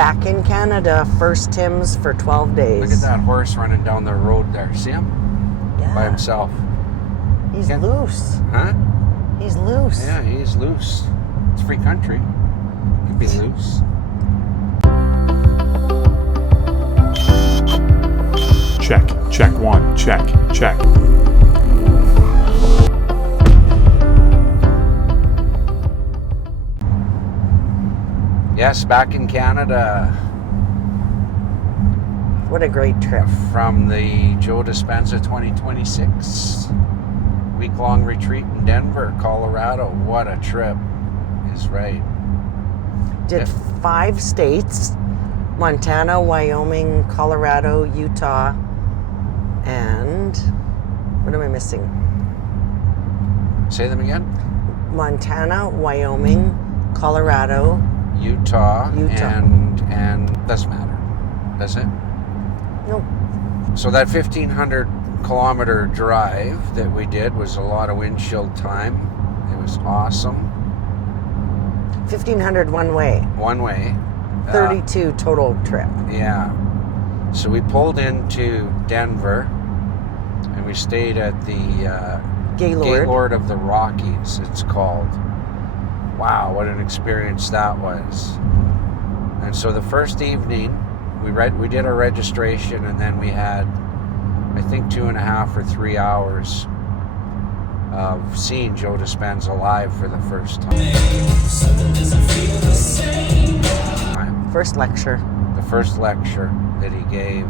Back in Canada, first Tim's for 12 days. Look at that horse running down the road there. See him? Yeah. By himself. He's loose. Huh? He's loose. Yeah, he's loose. It's free country. He can be loose. Check. Check one. Check. Check. Yes, back in Canada. What a great trip. From the Joe Dispenza 2026 week-long retreat in Denver, Colorado. What a trip is right. Did 5 states: Montana, Wyoming, Colorado, Utah, and what am I missing? Say them again. Montana, Wyoming, Colorado, Utah. And doesn't matter, does it? No. So that 1,500 kilometer drive that we did was a lot of windshield time. It was awesome. 1,500 one way. One way. 32 total trip. Yeah. So we pulled into Denver and we stayed at the Gaylord of the Rockies, it's called. Wow, what an experience that was. And so the first evening, we did our registration, and then we had, I think, 2.5 or 3 hours of seeing Joe Dispenza live for the first time. First lecture. The first lecture that he gave.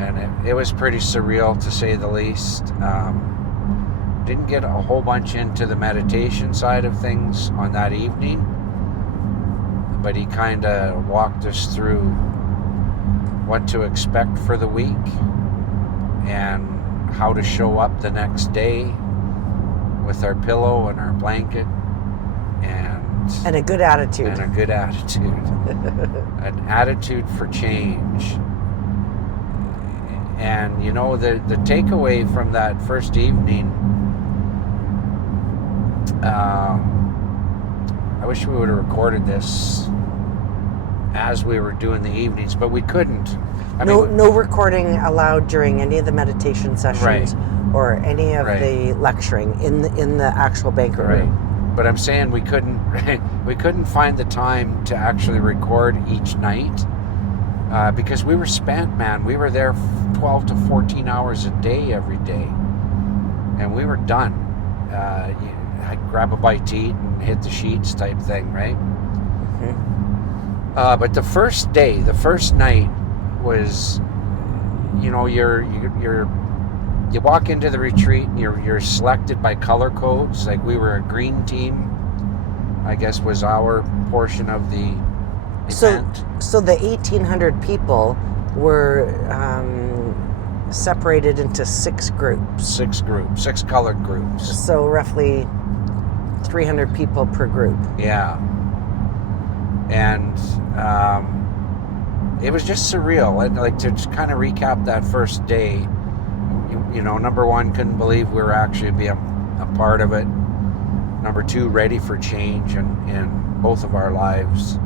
And it was pretty surreal, to say the least. Didn't get a whole bunch into the meditation side of things on that evening, but he kind of walked us through what to expect for the week and how to show up the next day with our pillow and our blanket and a good attitude. And a good attitude. An attitude for change. And you know, the takeaway from that first evening, I wish we would have recorded this as we were doing the evenings, but we couldn't. No recording allowed during any of the meditation sessions, right, or any of the lecturing in the actual banquet room. But I'm saying we couldn't find the time to actually record each night because we were spent, man. We were there 12 to 14 hours a day every day, and we were done. I'd grab a bite to eat and hit the sheets type thing, right? Mm-hmm. But the first night was, you know, you walk into the retreat and you're selected by color codes. Like, we were a green team, I guess, was our portion of the event. So the 1,800 people were separated into 6 groups. 6 colored groups. So roughly 300 people per group. Yeah. And it was just surreal. And like, to just kind of recap that first day, you know, number one, couldn't believe we were actually being a part of it. Number two, ready for change in both of our lives,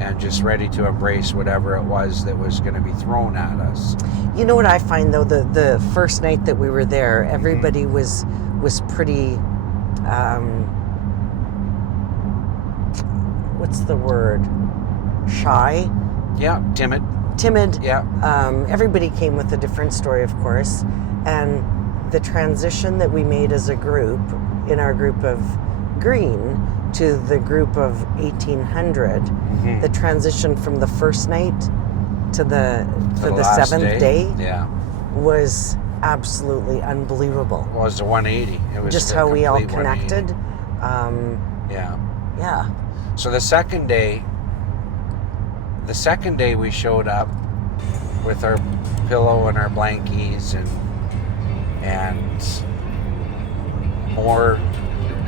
and just ready to embrace whatever it was that was going to be thrown at us. You know what I find, though, the first night that we were there, everybody was pretty, what's the word? Shy? Yeah, timid. Yeah. Everybody came with a different story, of course, and the transition that we made as a group, in our group of green to the group of 1,800, mm-hmm. the transition from the first night to the 7th day was absolutely unbelievable. It was a 180. It was just how we all connected. Yeah. So the second day we showed up with our pillow and our blankies and more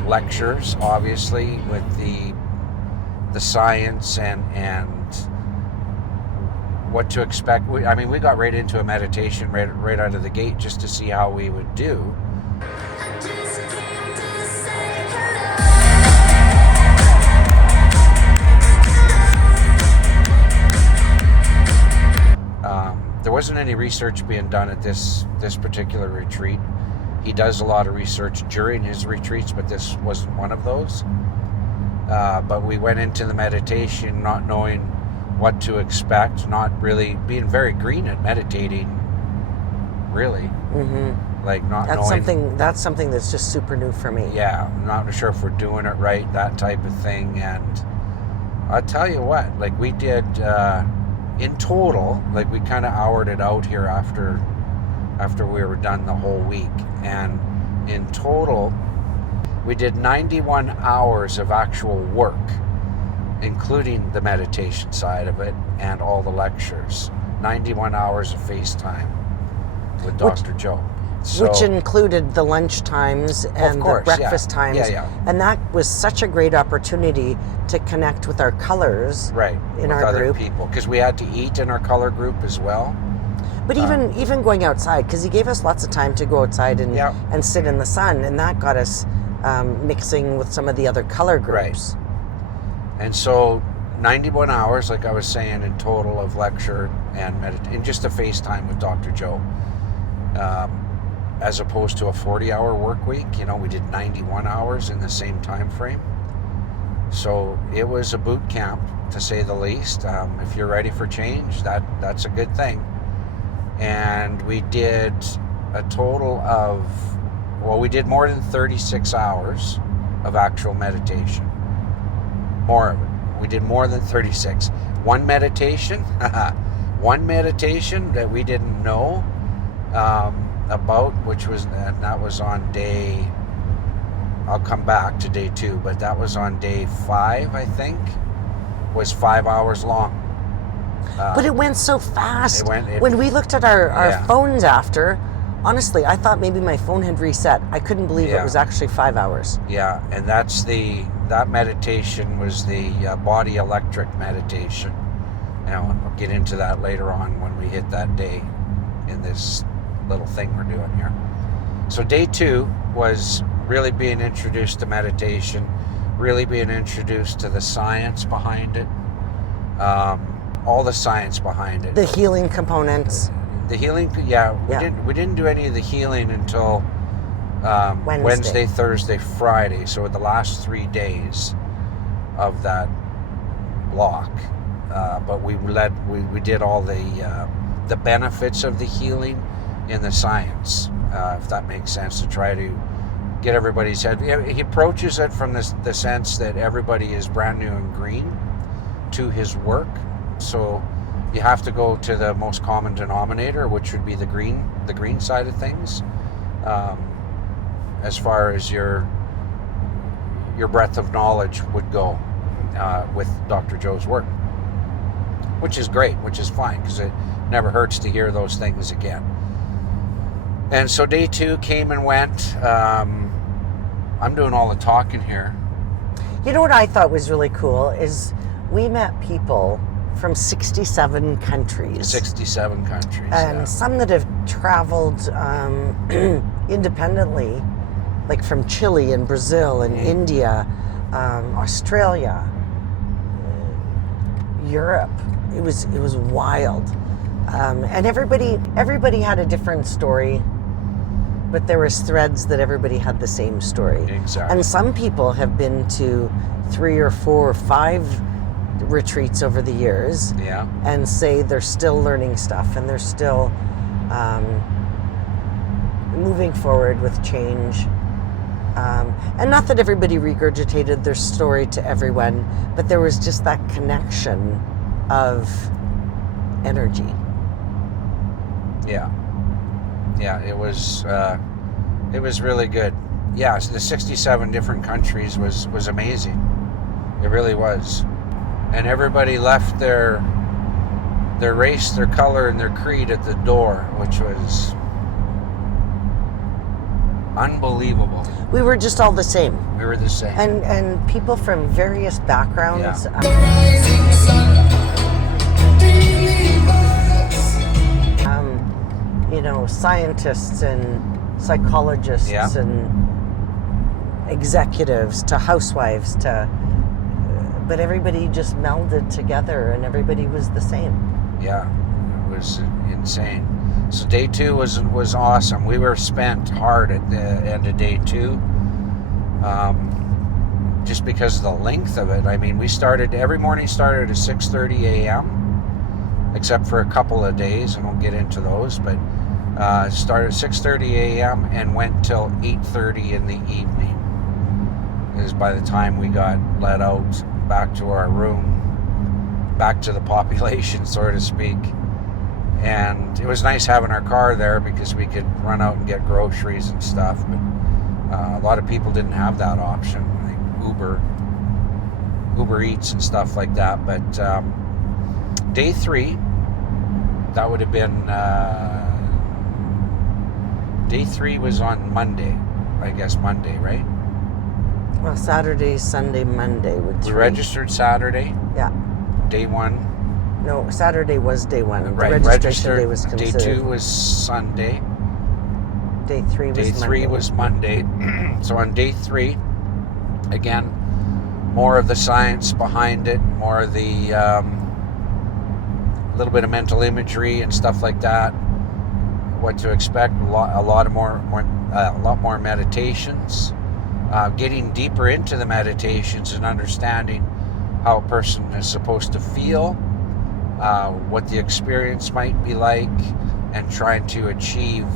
lectures, obviously, with the science and what to expect. We got right into a meditation right out of the gate, just to see how we would do. wasn't any research being done at this particular retreat. He does a lot of research during his retreats, but this wasn't one of those. But we went into the meditation not knowing what to expect, not really being very green at meditating, really. Like not knowing. That's something that's just super new for me. Yeah, I'm not sure if we're doing it right, that type of thing. And I'll tell you what, like we did in total, like we kind of houred it out here after we were done the whole week. And in total, we did 91 hours of actual work, including the meditation side of it and all the lectures. 91 hours of FaceTime with Dr. Joe. So, which included the lunch times and the breakfast times. Yeah. And that was such a great opportunity to connect with our colors in our other group. people, because we had to eat in our color group as well. But even going outside, because he gave us lots of time to go outside and sit in the sun, and that got us mixing with some of the other color groups. Right. And so 91 hours, like I was saying, in total of lecture and just a FaceTime with Dr. Joe. As opposed to a 40-hour work week, we did 91 hours in the same time frame. So it was a boot camp, to say the least. If you're ready for change, that's a good thing. And we did a total of, we did more than 36 hours of actual meditation. More of it. We did more than 36. One meditation that we didn't know about, that was on day, I'll come back to day 2, but that was on day 5, I think, was 5 hours long. But it went so fast. When we looked at our phones after, honestly, I thought maybe my phone had reset. I couldn't believe it was actually 5 hours. Yeah, and that meditation was the body electric meditation. Now, we'll get into that later on when we hit that day in this little thing we're doing here. So day 2 was really being introduced to meditation, really being introduced to the science behind it, all the science behind it. The healing components. The healing, we didn't do any of the healing until Wednesday, Thursday, Friday. So the last 3 days of that block. But we did all the benefits of the healing in the science, if that makes sense, to try to get everybody's head. He approaches it from the sense that everybody is brand new and green to his work. So you have to go to the most common denominator, which would be the green side of things, as far as your breadth of knowledge would go with Dr. Joe's work, which is great, which is fine, because it never hurts to hear those things again. And so day 2 came and went. I'm doing all the talking here. You know what I thought was really cool is we met people from 67 countries. 67 countries. And some that have traveled independently, like from Chile and Brazil and India, Australia, Europe. It was wild. And everybody had a different story, but there was threads that everybody had the same story. Exactly. And some people have been to 3 or 4 or 5 retreats over the years, and say they're still learning stuff and they're still moving forward with change. And not that everybody regurgitated their story to everyone, but there was just that connection of energy. Yeah, it was really good. Yeah, so the 67 different countries was amazing. It really was. And everybody left their race, their color, and their creed at the door, which was unbelievable. We were just all the same. We were the same. And people from various backgrounds. Scientists and psychologists and executives to housewives but everybody just melded together and everybody was the same. Yeah, it was insane. So day 2 was awesome. We were spent hard at the end of day 2, just because of the length of it. I mean, we started every morning started at 6:30 a.m. except for a couple of days, and we'll get into those. But started at 6:30 a.m. and went till 8:30 in the evening. Is by the time we got let out back to our room, back to the population, so to speak. And it was nice having our car there because we could run out and get groceries and stuff. But a lot of people didn't have that option, like Uber Eats and stuff like that. But day 3, that would have been day 3 was on Monday, I guess Monday, right? Well, Saturday, Sunday, Monday. We registered Saturday. Yeah. Day 1. No, Saturday was day 1. Right. The registration day was considered. Day 2 was Sunday. Day 3 was Day 3 Monday. was Monday. So on day 3, again, more of the science behind it, more of the little bit of mental imagery and stuff like that. What to expect? A lot more meditations. Getting deeper into the meditations and understanding how a person is supposed to feel, what the experience might be like, and trying to achieve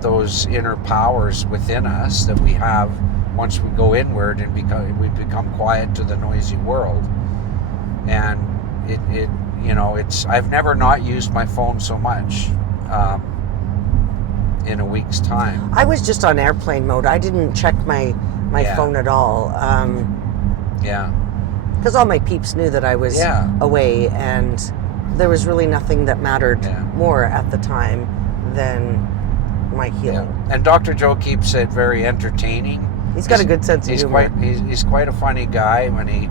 those inner powers within us that we have once we go inward and we become quiet to the noisy world. And it's I've never not used my phone so much in a week's time. I was just on airplane mode. I didn't check my phone at all. Yeah. Because all my peeps knew that I was away, and there was really nothing that mattered more at the time than my healing. Yeah. And Dr. Joe keeps it very entertaining. He's got a good sense of humor. He's quite a funny guy when he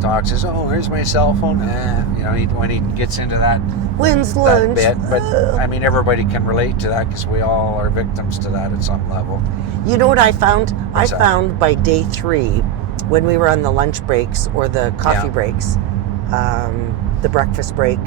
talks. Says, "Oh, here's my cell phone." When he gets into that lunch? bit. But I mean, everybody can relate to that because we all are victims to that at some level. You know what I found? What's that? Found by day 3, when we were on the lunch breaks or the coffee breaks, the breakfast break,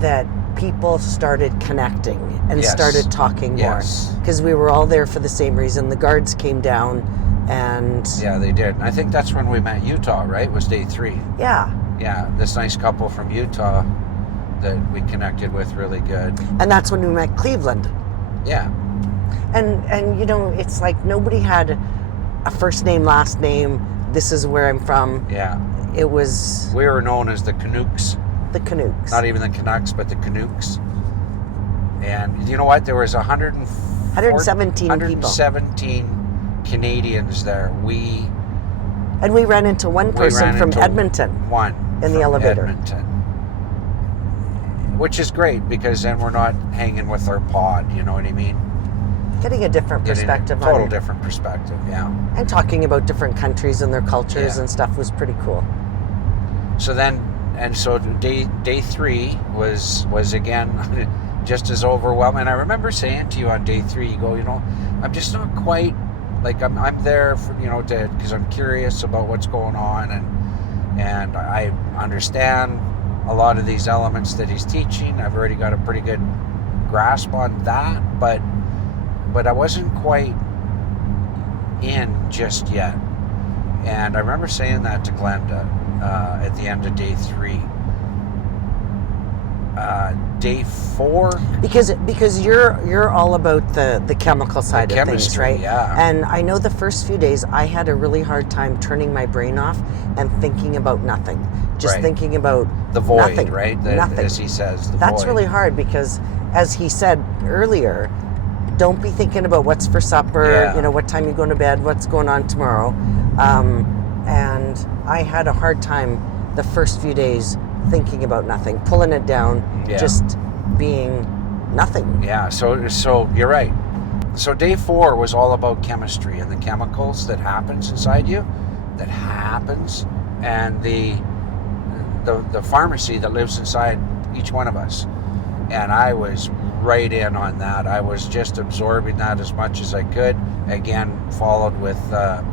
that people started connecting and started talking more. Because we were all there for the same reason. The guards came down and... Yeah, they did. And I think that's when we met Utah, right? Was day 3. Yeah. Yeah, this nice couple from Utah that we connected with really good. And that's when we met Cleveland. Yeah. And it's like nobody had a first name, last name, this is where I'm from. Yeah. It was... We were known as the Canucks. The Canucks. Not even the Canucks, but the Canucks. And you know what? There was 117 Canadians there. And we ran into one person from Edmonton. One. In the elevator. Edmonton. Which is great because then we're not hanging with our pod, you know what I mean? Getting a different perspective on it. Total different perspective, yeah. And talking about different countries and their cultures and stuff was pretty cool. So day 3 was again just as overwhelming. I remember saying to you on day 3, you go, I'm just not quite, like I'm there for, because I'm curious about what's going on, and I understand a lot of these elements that he's teaching. I've already got a pretty good grasp on that, but I wasn't quite in just yet. And I remember saying that to Glenda at the end of day 3. Day 4, because you're all about the chemical side of things, right? Yeah. And I know the first few days I had a really hard time turning my brain off and thinking about nothing, just thinking about the void, nothing, right? Nothing. As he says, That's void. Really hard because, as he said earlier, don't be thinking about what's for supper. What time you're going to bed, what's going on tomorrow. And I had a hard time the first few days thinking about nothing, pulling it down, just being nothing. Yeah, so you're right. So day 4 was all about chemistry and the chemicals that happens inside you, and the pharmacy that lives inside each one of us. And I was right in on that. I was just absorbing that as much as I could. Again, followed with a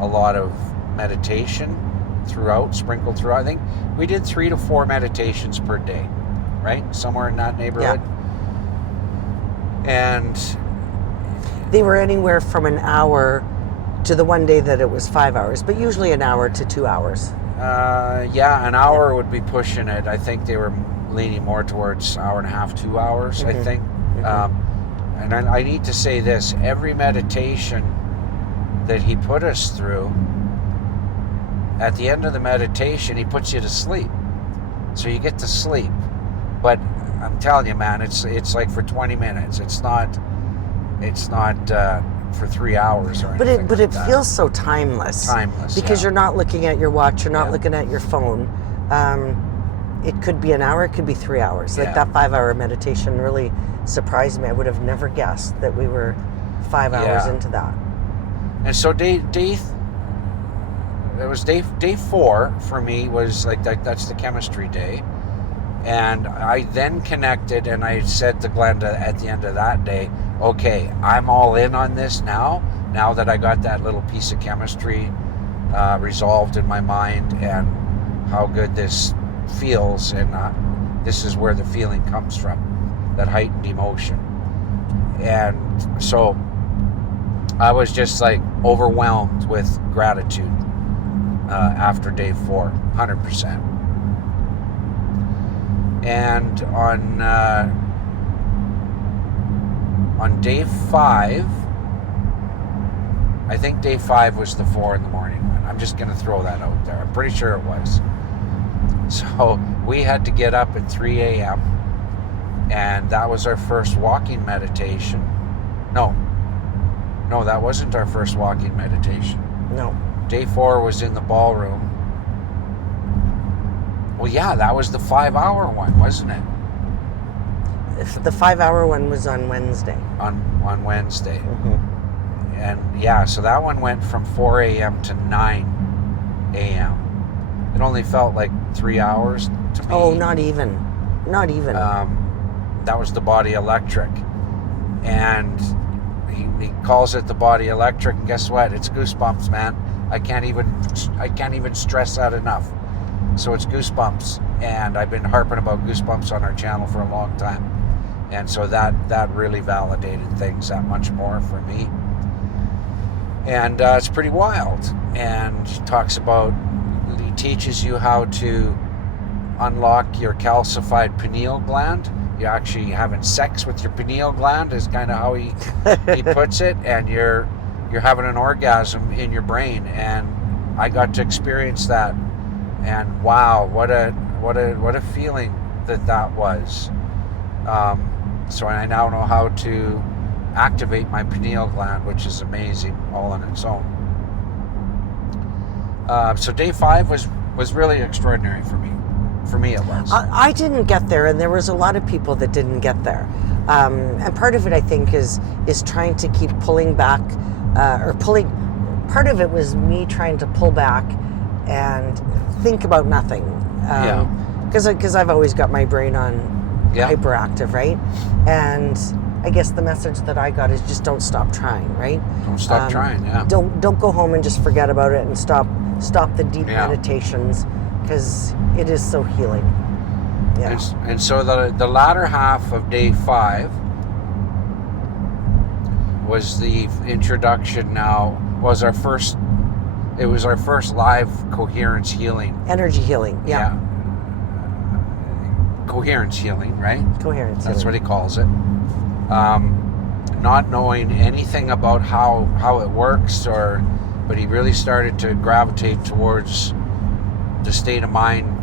lot of meditation sprinkled throughout. I think we did 3 to 4 meditations per day, right? Somewhere in that neighborhood. And they were anywhere from an hour to the one day that it was 5 hours, but usually an hour to 2 hours. An hour would be pushing it. I think they were leaning more towards hour and a half, 2 hours, I think. And I need to say this, every meditation that he put us through, at the end of the meditation, he puts you to sleep. So you get to sleep. But I'm telling you, man, it's like for 20 minutes. It's not for 3 hours or anything. But it feels so timeless. Because you're not looking at your watch, you're not looking at your phone. It could be an hour, it could be 3 hours. Like that 5 hour meditation really surprised me. I would have never guessed that we were 5 hours into that. And so day 4 for me was like that's the chemistry day. And I then connected, and I said to Glenda at the end of that day, okay, I'm all in on this now that I got that little piece of chemistry resolved in my mind, and how good this feels, and this is where the feeling comes from, that heightened emotion. And so I was just like overwhelmed with gratitude after day 4, 100%. And on day 5, I think day 5 was the 4 in the morning one. I'm just going to throw that out there. I'm pretty sure it was. So we had to get up at 3 a.m. and that was our first walking meditation. No, that wasn't our first walking meditation. No. Day 4 was in the ballroom. Well, yeah, that was the 5 hour one, wasn't it? The 5 hour one was on Wednesday. On Wednesday. And yeah, so that one went from 4 a.m. to 9 a.m. It only felt like 3 hours to me. Oh, not even. That was the body electric. And he calls it the body electric, and guess what? It's goosebumps, man. I can't even stress that enough. So it's goosebumps, and I've been harping about goosebumps on our channel for a long time, and so that really validated things that much more for me. And it's pretty wild. And he teaches you how to unlock your calcified pineal gland. You're actually having sex with your pineal gland is kind of how he puts it, and you're having an orgasm in your brain. And I got to experience that. And wow, what a feeling that was. So I now know how to activate my pineal gland, which is amazing all on its own. So day 5 was really extraordinary for me. For me, it was. I didn't get there, and there was a lot of people that didn't get there. And part of it, I think, is trying to keep pulling back, Part of it was me trying to pull back and think about nothing. Because I've always got my brain on hyperactive, right? And I guess the message that I got is just don't stop trying, right? Don't stop trying, yeah. Don't go home and just forget about it and stop the deep meditations, because it is so healing. Yeah. And so the latter half of day 5 was the introduction. It was our first live coherence healing. Energy healing, yeah. Coherence healing, right? Coherence That's healing. what he calls it. Not knowing anything about how it works, but he really started to gravitate towards the state of mind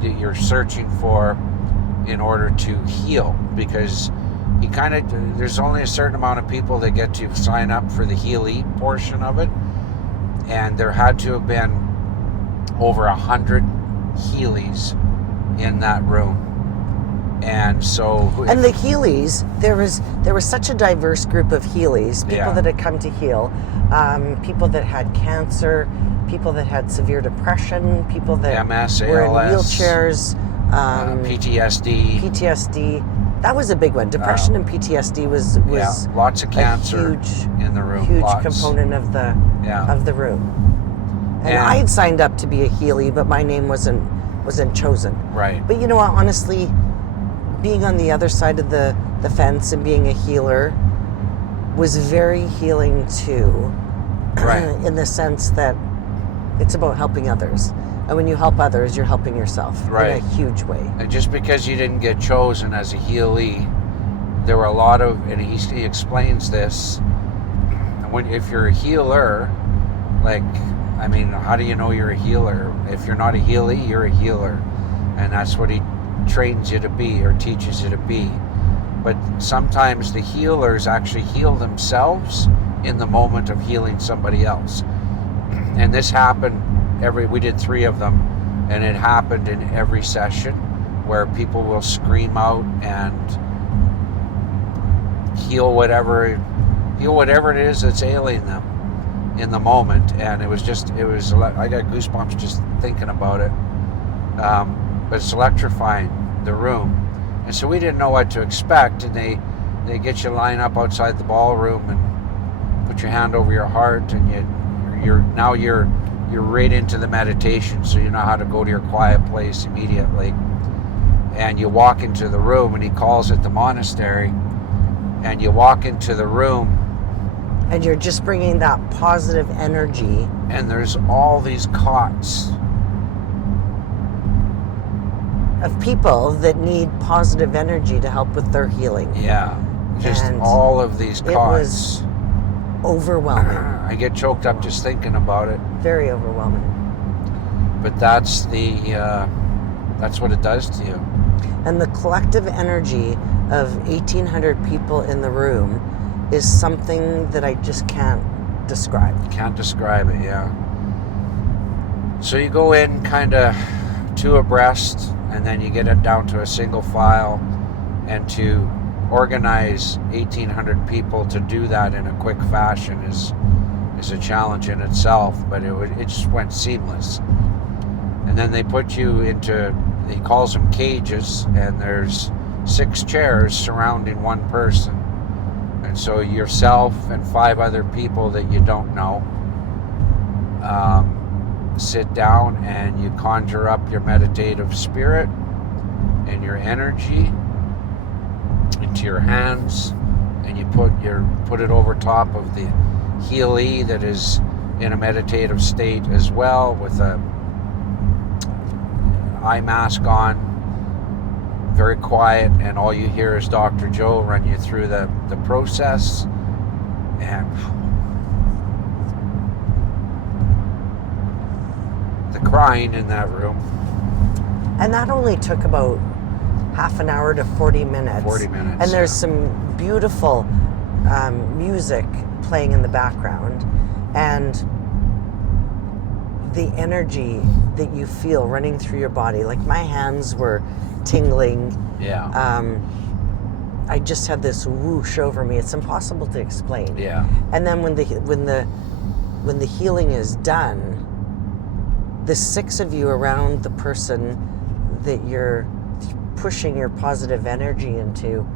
that you're searching for in order to heal, because there's only a certain amount of people that get to sign up for the Healy portion of it, and there had to have been over 100 Heelys in that room. And the Heelys, there was such a diverse group of Heelys, people that had come to heal, people that had cancer, people that had severe depression, people that MS, were in ALS, wheelchairs, PTSD. That was a big one. Depression and PTSD was lots of cancer in the room. Huge component of the room. And I had signed up to be a Healy, but my name wasn't chosen. Right. But you know what, honestly, being on the other side of the fence and being a healer was very healing too. Right. In the sense that it's about helping others. And when you help others, you're helping yourself in a huge way. And just because you didn't get chosen as a Healy, there were a lot of, and he explains this, if you're a healer, like, I mean, how do you know you're a healer? If you're not a Healy, you're a healer. And that's what he trains you to be or teaches you to be. But sometimes the healers actually heal themselves in the moment of healing somebody else. And this happened we did 3 of them, and it happened in every session where people will scream out and heal whatever it is that's ailing them in the moment. And I got goosebumps just thinking about it. But it's electrifying, the room. And so we didn't know what to expect, and they get you line up outside the ballroom and put your hand over your heart, and you're right into the meditation, so you know how to go to your quiet place immediately. And you walk into the room, and he calls it the monastery, and you walk into the room, and you're just bringing that positive energy, and there's all these cots of people that need positive energy to help with their healing. Yeah, just and all of these cots. It was overwhelming. I get choked up just thinking about it. Very overwhelming. But that's what it does to you. And the collective energy of 1,800 people in the room is something that I just can't describe. Can't describe it, yeah. So you go in kind of 2 abreast, and then you get it down to a single file, and to organize 1,800 people to do that in a quick fashion is a challenge in itself, but it just went seamless. And then they put you into, he calls them cages, and there's 6 chairs surrounding one person. And so yourself and 5 other people that you don't know sit down, and you conjure up your meditative spirit and your energy into your hands, and you put it over top of the Healy that is in a meditative state as well, with a eye mask on, very quiet, and all you hear is Dr. Joe run you through the process. And the crying in that room. And that only took about half an hour to 40 minutes. 40 minutes. And there's some beautiful music playing in the background. And the energy that you feel running through your body, like my hands were tingling. Yeah. I just had this whoosh over me. It's impossible to explain. Yeah. And then when the healing is done, the 6 of you around the person that you're pushing your positive energy into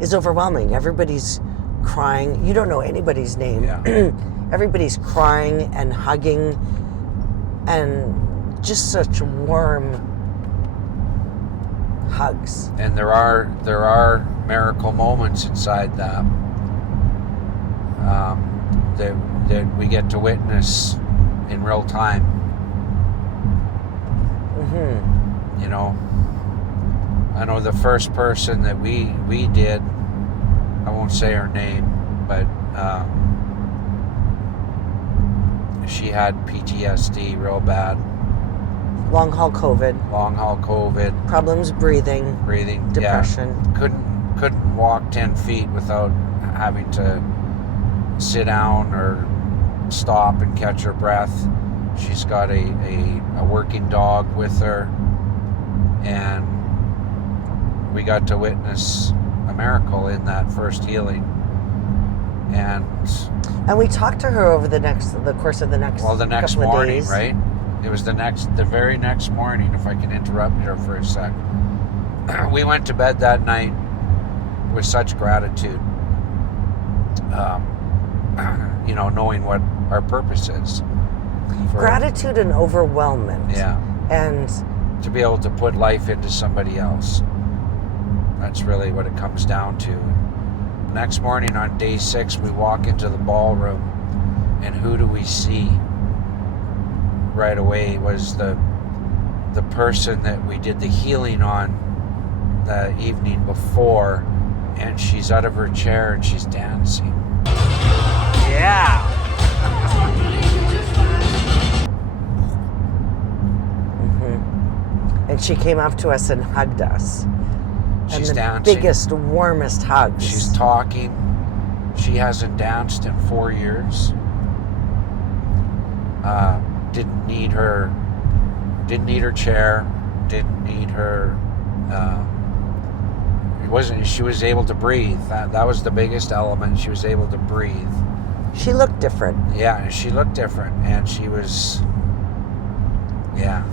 is overwhelming. Everybody's crying. You don't know anybody's name. Yeah. Everybody's crying and hugging, and just such warm hugs. And there are miracle moments inside that that we get to witness in real time. Mm-hmm. You know, I know the first person that we did, I won't say her name, but she had PTSD real bad. Long haul COVID. Problems breathing. Depression. Yeah. Couldn't walk 10 feet without having to sit down or stop and catch her breath. She's got a working dog with her, and we got to witness a miracle in that first healing. And we talked to her over the course of the next next couple morning, of days. right? It was the very next morning, if I can interrupt here for a sec. We went to bed that night with such gratitude, knowing what our purpose is. Gratitude and overwhelmment. Yeah. And To be able to put life into somebody else. That's really what it comes down to. Next morning on day 6, we walk into the ballroom, and who do we see? Right away was the person that we did the healing on the evening before, and she's out of her chair and she's dancing. Yeah. And she came up to us and hugged us. She's and the dancing. biggest, warmest hugs. She's talking. She hasn't danced in 4 years. Didn't need her chair. Didn't need her. She was able to breathe. That was the biggest element. She was able to breathe. She looked different. Yeah, she looked different, and she was. Yeah.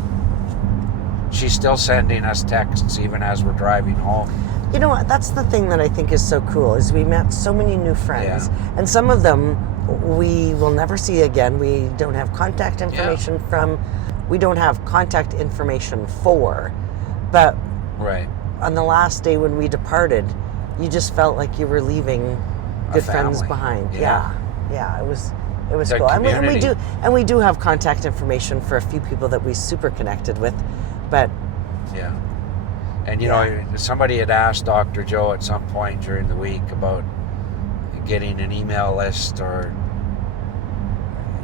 She's still sending us texts even as we're driving home. You know what? That's the thing that I think is so cool is we met so many new friends, and some of them we will never see again. We don't have contact information from. We don't have contact information for, but Right. on the last day when we departed, you just felt like you were leaving good friends behind. Yeah. Yeah, it was The cool. And community. we do have contact information for a few people that we super connected with, but Yeah. And you know, somebody had asked Dr. Joe at some point during the week about getting an email list or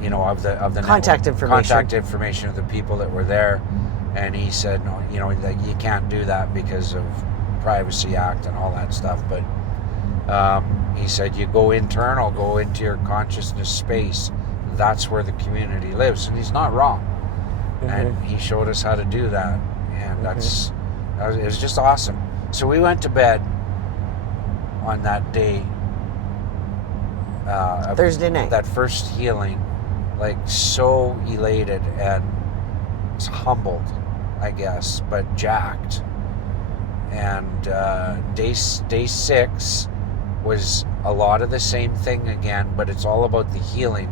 of the Contact information of the people that were there, and he said no, like you can't do that because of Privacy Act and all that stuff, but he said you go internal, go into your consciousness space. That's where the community lives, and he's not wrong. And he showed us how to do that, and it was just awesome. So we went to bed on that day, Thursday night, that first healing, like so elated and humbled, I guess, but jacked. And day 6 was a lot of the same thing again, but it's all about the healing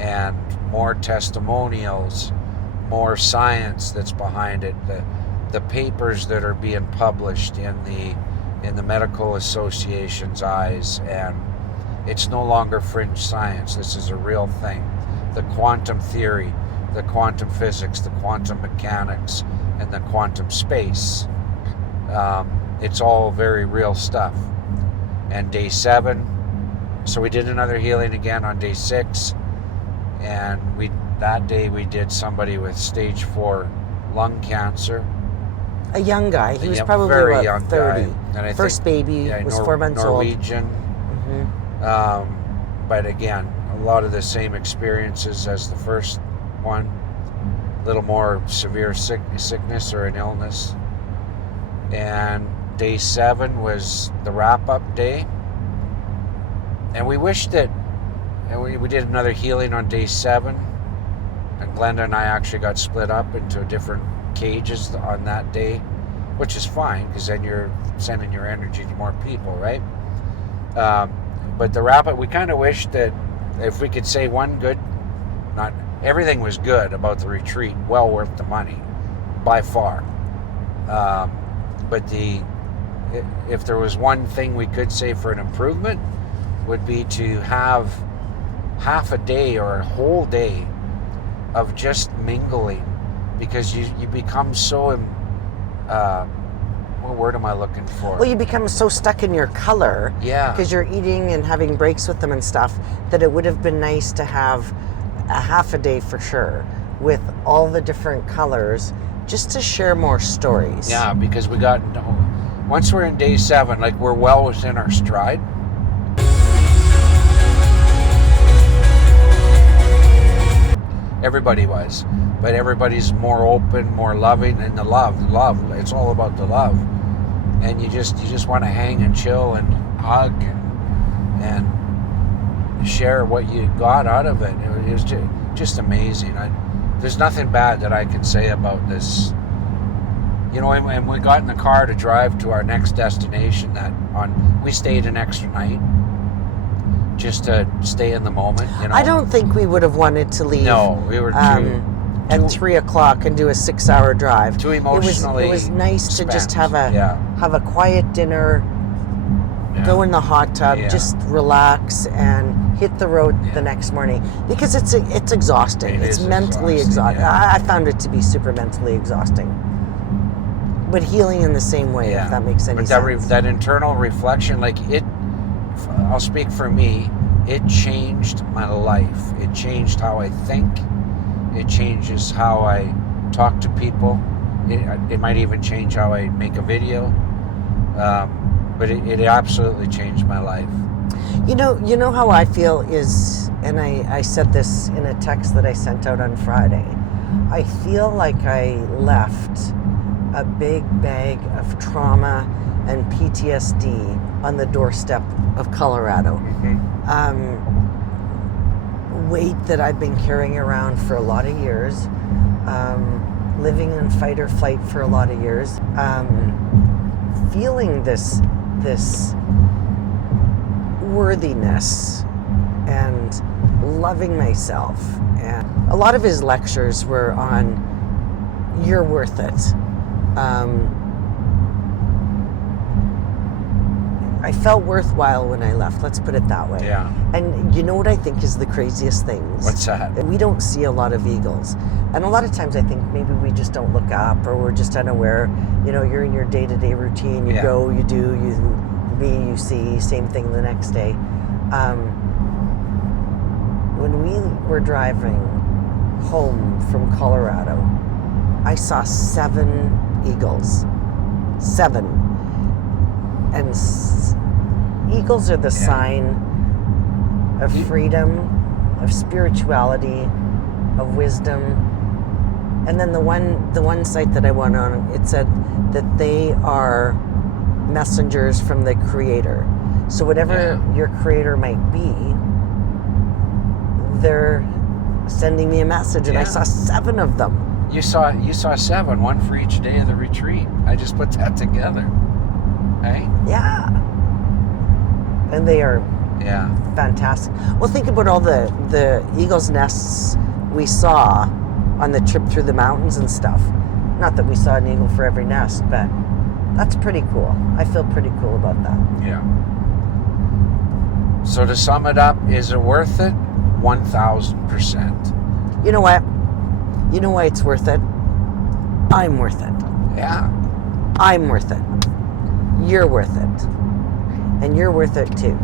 and more testimonials, more science that's behind it, the papers that are being published in the medical association's eyes, and it's no longer fringe science. This is a real thing. The quantum theory, the quantum physics, the quantum mechanics, and the quantum space. It's all very real stuff. And day 7, so we did another healing again on day 6, and that day we did somebody with stage 4 lung cancer. a young guy. He was probably very about young 30. guy. And I First think, baby was 4 months Norwegian. old. But again, a lot of the same experiences as the first one. A little more severe sickness or an illness. And day 7 was the wrap-up day. And we wished that we did another healing on day 7. And Glenda and I actually got split up into different cages on that day, which is fine because then you're sending your energy to more people, right? But the wrap-up, we kind of wished that if we could say one good, not everything was good about the retreat, well worth the money, by far. But if there was one thing we could say for an improvement, would be to have half a day or a whole day of just mingling, because you become so what word am I looking for? Well, you become so stuck in your color, because you're eating and having breaks with them and stuff, that it would have been nice to have a half a day for sure with all the different colors, just to share more stories. Yeah, because once we're in day 7, like we're well within our stride. Everybody was, but everybody's more open, more loving, and the love. It's all about the love, and you just want to hang and chill and hug and share what you got out of it. It was just amazing. There's nothing bad that I can say about this. And we got in the car to drive to our next destination. We stayed an extra night, just to stay in the moment. You know, I don't think we would have wanted to leave. No, we were at 3 o'clock and do a 6-hour drive. too emotionally. It was nice to just spent. have a quiet dinner, go in the hot tub, just relax and hit the road the next morning, because it's exhausting. It's mentally exhausting. Yeah. I found it to be super mentally exhausting, but healing in the same way, if that makes any sense. That internal reflection, like I'll speak for me, it changed my life. It changed how I think. It changes how I talk to people. It might even change how I make a video. But it absolutely changed my life. You know how I feel is, and I said this in a text that I sent out on Friday, I feel like I left a big bag of trauma and PTSD on the doorstep of Colorado. Weight that I've been carrying around for a lot of years, living in fight or flight for a lot of years, feeling this worthiness and loving myself. And a lot of his lectures were on, you're worth it. I felt worthwhile when I left, let's put it that way. Yeah. And you know what I think is the craziest things? What's that? We don't see a lot of eagles. And a lot of times I think maybe we just don't look up, or we're just unaware. You know, you're in your day-to-day routine, you go, you do, you see, same thing the next day. When we were driving home from Colorado, I saw 7 eagles. 7. And eagles are the sign of freedom, of spirituality, of wisdom. And then the one site that I went on, it said that they are messengers from the Creator. So whatever your Creator might be, they're sending me a message, and I saw 7 of them. You saw 7, one for each day of the retreat. I just put that together. Hey? Yeah. And they are fantastic. Well, think about all the eagles' nests we saw on the trip through the mountains and stuff. Not that we saw an eagle for every nest, but that's pretty cool. I feel pretty cool about that. Yeah. So to sum it up, is it worth it? 1,000%. You know what? You know why it's worth it? I'm worth it. Yeah. I'm worth it. You're worth it. And you're worth it too.